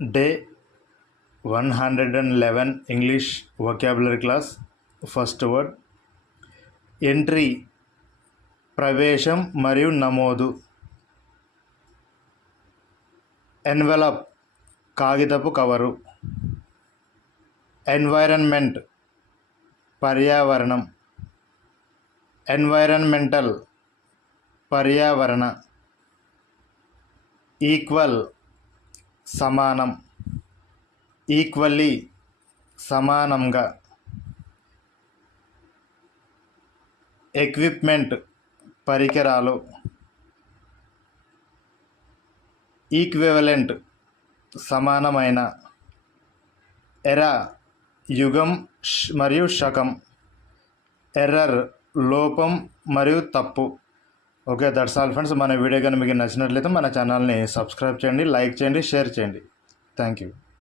Day 111 English vocabulary class. First word entry, ప్రవేశం మరియు నమోదు. ఎన్వలప్, కాగితపు కవరు. ఎన్వైరన్మెంట్, పర్యావరణం. ఎన్వైరన్మెంటల్, పర్యావరణ. ఈక్వల్, సమానం. ఈక్వల్లీ, సమానంగా. ఎక్విప్మెంట్, పరికరాలు. ఈక్వివలెంట్, సమానమైన. ఎరా, యుగం మరియు శకం. ఎర్రర్, లోపం మరియు తప్పు. Okay, that's all friends. మన వీడియో కానీ మీకు నచ్చినట్లయితే మన ఛానల్ని సబ్స్క్రైబ్ చేయండి, లైక్ చేయండి, షేర్ చేయండి. Thank you.